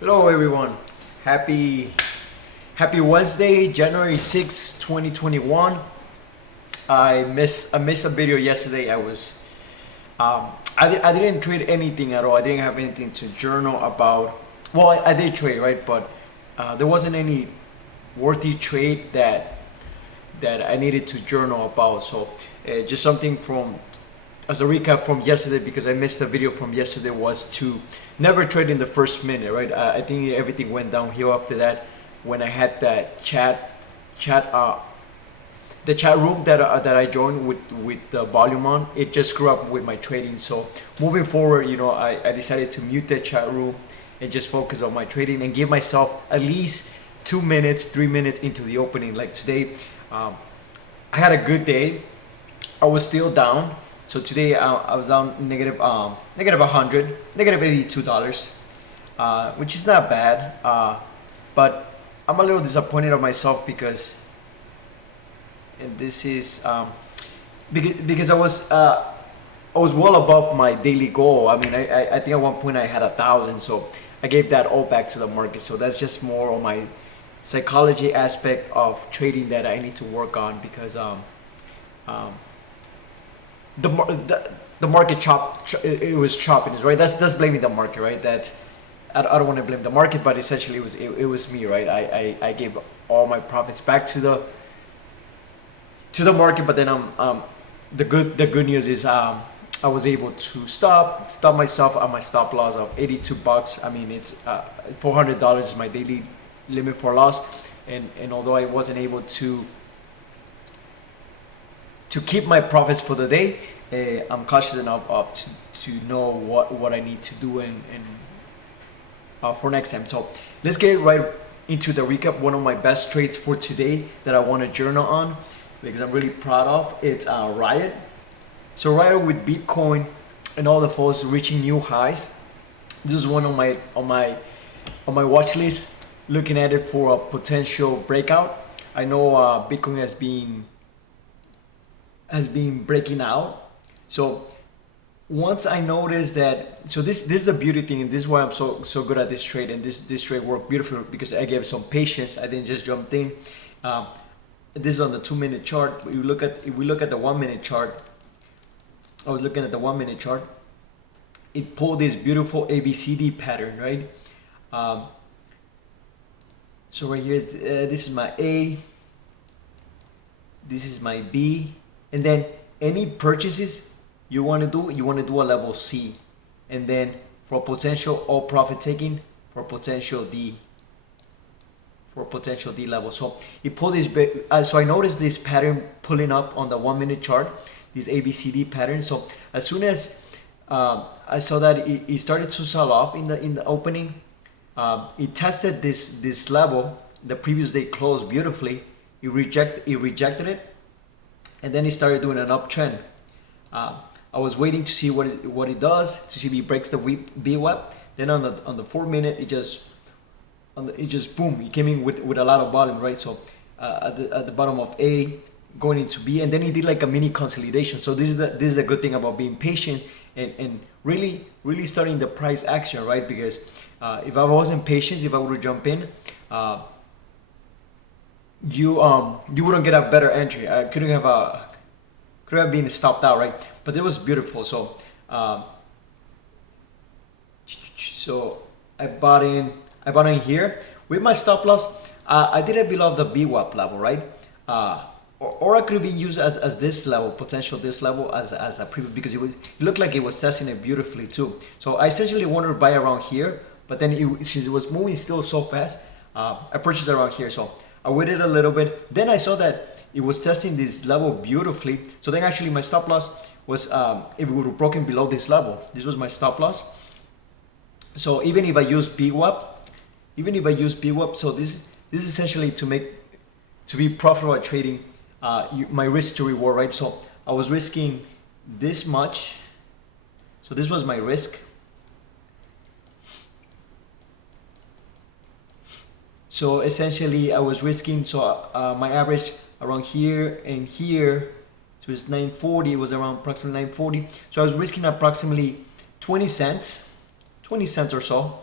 Hello everyone. Happy Happy Wednesday, January 6th, 2021. I missed a video yesterday. I didn't trade anything at all. I didn't have anything to journal about. Well, I did trade, right? But there wasn't any worthy trade that I needed to journal about. So just something from as a recap from yesterday, because I missed the video from yesterday, was to never trade in the first minute, right? I think everything went downhill after that when I had that chat the chat room that I joined with the volume on. It just screwed up with my trading. So moving forward, I decided to mute the chat room and just focus on my trading and give myself at least 2 minutes, 3 minutes into the opening. Like today, I had a good day. I was still down. So today I was down negative 100, negative $82, which is not bad. But I'm a little disappointed of myself because, and this is because I was well above my daily goal. I mean, I think at one point I had 1,000, so I gave that all back to the market. So that's just more on my psychology aspect of trading that I need to work on, because um, the market it was choppiness, right? That's blaming the market, right? That I don't want to blame the market, but essentially it was me, right? I gave all my profits back to the market, but then the good news is I was able to stop myself at my stop loss of $82. I mean, it's $400 is my daily limit for loss, and although I wasn't able to keep my profits for the day, I'm cautious enough to know what I need to do and for next time. So let's get right into the recap. One of my best trades for today that I want to journal on, because I'm really proud of, it's Riot. So Riot with Bitcoin and all the falls reaching new highs. This is one on my watch list, looking at it for a potential breakout. I know Bitcoin has been breaking out. So once I noticed that, so this is the beauty thing, and this is why I'm so good at this trade, and this trade worked beautifully because I gave some patience. I didn't just jump in. This is on the 2 minute chart. If we look at the 1 minute chart, I was looking at the 1 minute chart. It pulled this beautiful ABCD pattern, right? So right here, this is my A, this is my B, and then any purchases you want to do a level C, and then for potential all profit taking for potential D level. So it pulled this so I noticed this pattern pulling up on the 1 minute chart, this ABCD pattern. So as soon as I saw that it started to sell off in the opening, it tested this level. The previous day closed beautifully. It rejected it, and then it started doing an uptrend. I was waiting to see what it does, to see if it breaks the VWAP. Then on the 4 minute, it just boom, it came in with a lot of volume, right? So at the bottom of A, going into B, and then it did like a mini consolidation. So this is the good thing about being patient and really starting the price action, right? Because if I wasn't patient, if I would have jumped in, you wouldn't get a better entry. I couldn't have been stopped out, right? But it was beautiful. So so I bought in here with my stop loss. I did it below the VWAP level, right? Or I could be used as this level, potential this level as a preview, because it looked like it was testing it beautifully too. So I essentially wanted to buy around here, but then since it was moving still so fast, I purchased around here. So I waited a little bit. Then I saw that it was testing this level beautifully. So then actually my stop loss was if it would have broken below this level. This was my stop loss. So even if I use VWAP, so this is essentially to be profitable at trading, my risk to reward, right? So I was risking this much. So this was my risk. So essentially I was risking, so my average around here and here, so it's 940, it was around approximately 940. So I was risking approximately 20 cents or so.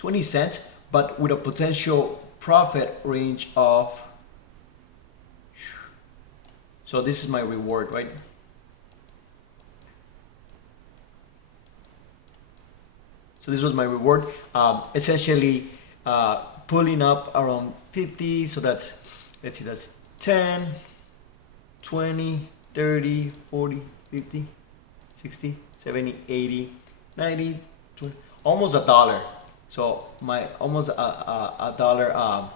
20 cents, but with a potential profit range of, so this is my reward, right? So this was my reward, essentially pulling up around 50. So that's, let's see, that's 10, 20, 30, 40, 50, 60, 70, 80, 90, 20, almost a dollar. So my almost a dollar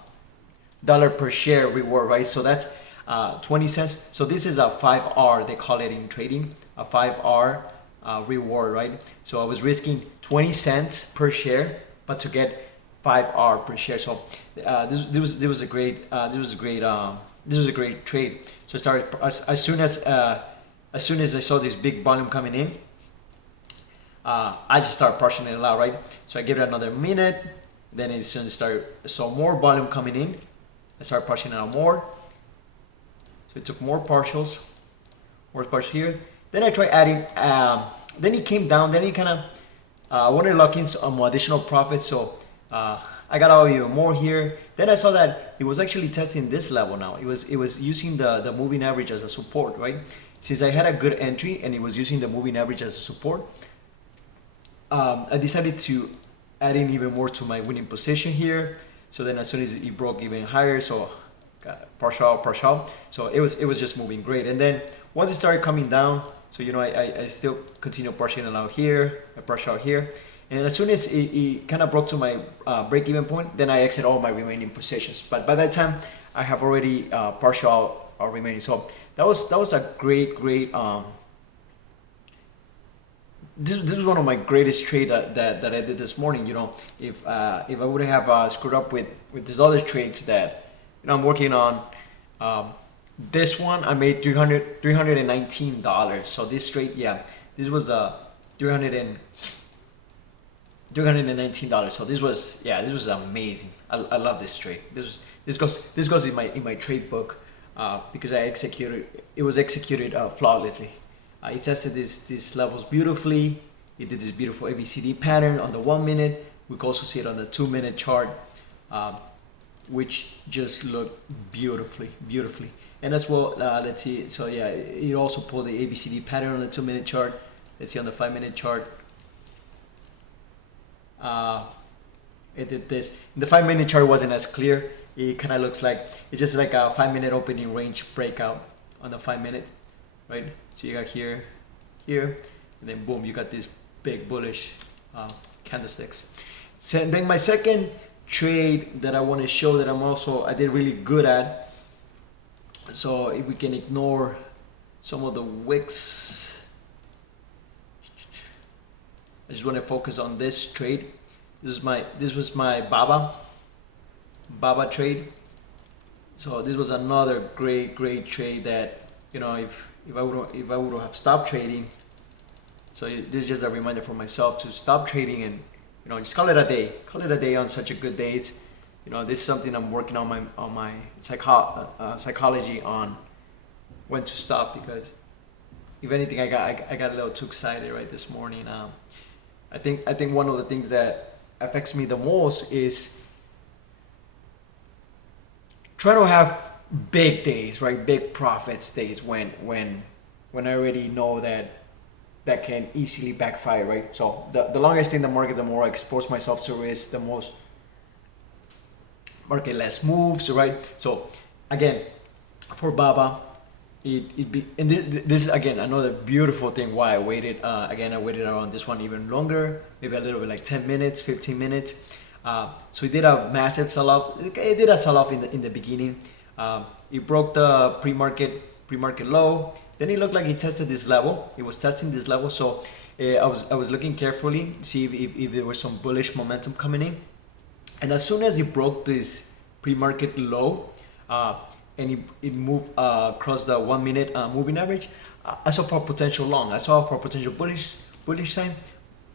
per share reward, right? So that's 20 cents. So this is a 5R, they call it in trading, a 5R reward, right? So I was risking 20 cents per share, but to get 5R per share. So this was a great trade. So I started as soon as I saw this big volume coming in, I just started partially it out, right? So I gave it another minute. Then as soon as I saw more volume coming in, I started partially out more. So it took more partials here. Then I tried adding. Then it came down. Then it kind of wanted to lock in some additional profits. So I got out even more here. Then I saw that it was actually testing this level now. It was using the moving average as a support, right? Since I had a good entry and it was using the moving average as a support, I decided to add in even more to my winning position here. So then as soon as it broke even higher, so got partial. So it was just moving great. And then once it started coming down, so I still continue partial out here, I partial out here. And as soon as it kind of broke to my break-even point, then I exit all my remaining positions. But by that time, I have already partial out remaining. So that was a great. This is one of my greatest trade that I did this morning. If I wouldn't have screwed up with these other trades that I'm working on, this one I made $319. So this trade, this was $319. So this was amazing. I love this trade. This goes in my trade book because it was executed flawlessly. It tested these levels beautifully. It did this beautiful ABCD pattern on the 1 minute. We can also see it on the 2-minute chart, which just looked beautifully. And as well, let's see. So it also pulled the ABCD pattern on the 2-minute chart. Let's see on the 5-minute chart. It did this. The 5-minute chart wasn't as clear. It kind of looks like it's just like a 5-minute opening range breakout on the 5-minute, right? So you got here, and then boom, you got these big bullish candlesticks. So then my second trade that I want to show that I did really good at. So if we can ignore some of the wicks, I just want to focus on this trade. This was my Baba trade. So this was another great trade that if I would have stopped trading. So this is just a reminder for myself to stop trading and just call it a day. Call it a day on such a good days. This is something I'm working on my psychology on when to stop, because if anything I got a little too excited right this morning. I think one of the things that affects me the most is trying to have big days, right? Big profits days when I already know that can easily backfire, right? So the longer I stay in the market, the more I expose myself to risk, the most market less moves, right? So again, for Baba, and this is again another beautiful thing why I waited. Again, I waited around this one even longer, maybe a little bit, like 10 minutes, 15 minutes. So it did a massive sell-off. It did a sell-off in the beginning. It broke the pre-market low. Then it looked like it tested this level. It was testing this level. So I was looking carefully to see if there was some bullish momentum coming in. And as soon as it broke this pre-market low, and it moved across the 1 minute moving average, I saw for potential long. I saw for potential bullish sign.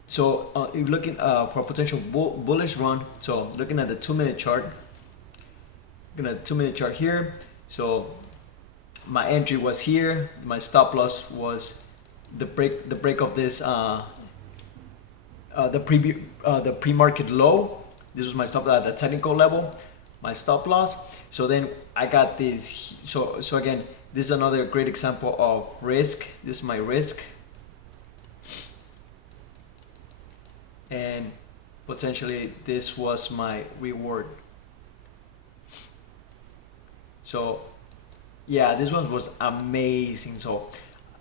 So if looking for a potential bullish run, so looking at the 2-minute chart, looking at the 2-minute chart here. So my entry was here. My stop loss was the break of this the pre-market low. This was my stop at the technical level, my stop loss. So then I got this. So again, this is another great example of risk. This is my risk, and potentially this was my reward. So yeah, this one was amazing. So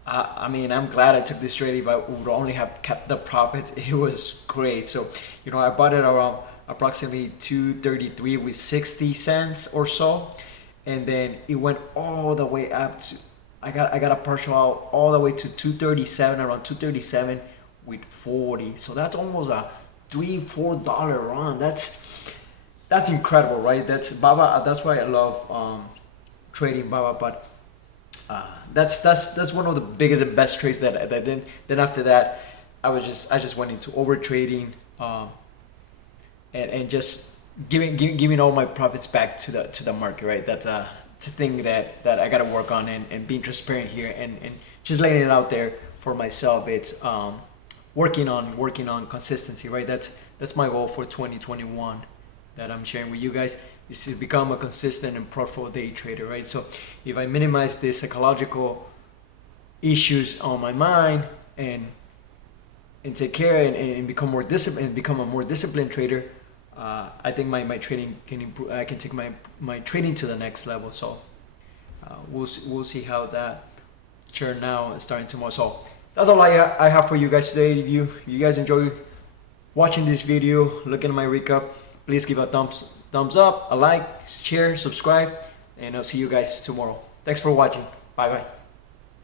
I mean, I'm glad I took this trade. If I would only have kept the profits, it was great. So I bought it around approximately 233 with 60 cents or so, and then it went all the way up to I got a partial out all the way to 237, around 237 with 40. So that's almost a $3-4 run. That's incredible, right? That's Baba. That's why I love trading Baba. But that's one of the biggest and best trades that I did. Then after that, I just went into over trading, and just giving all my profits back to the market, right? It's a thing that I gotta work on, and being transparent here, and just laying it out there for myself. It's working on consistency, right? That's my goal for 2021 that I'm sharing with you guys, is to become a consistent and profitable day trader, right? So if I minimize the psychological issues on my mind and take care and become more disciplined, become a more disciplined trader, I think my trading can improve. I can take my trading to the next level. So we'll see how that turn out starting tomorrow. So that's all I have for you guys today. If you guys enjoy watching this video, looking at my recap, please give a thumbs up, a like, share, subscribe, and I'll see you guys tomorrow. Thanks for watching. Bye bye.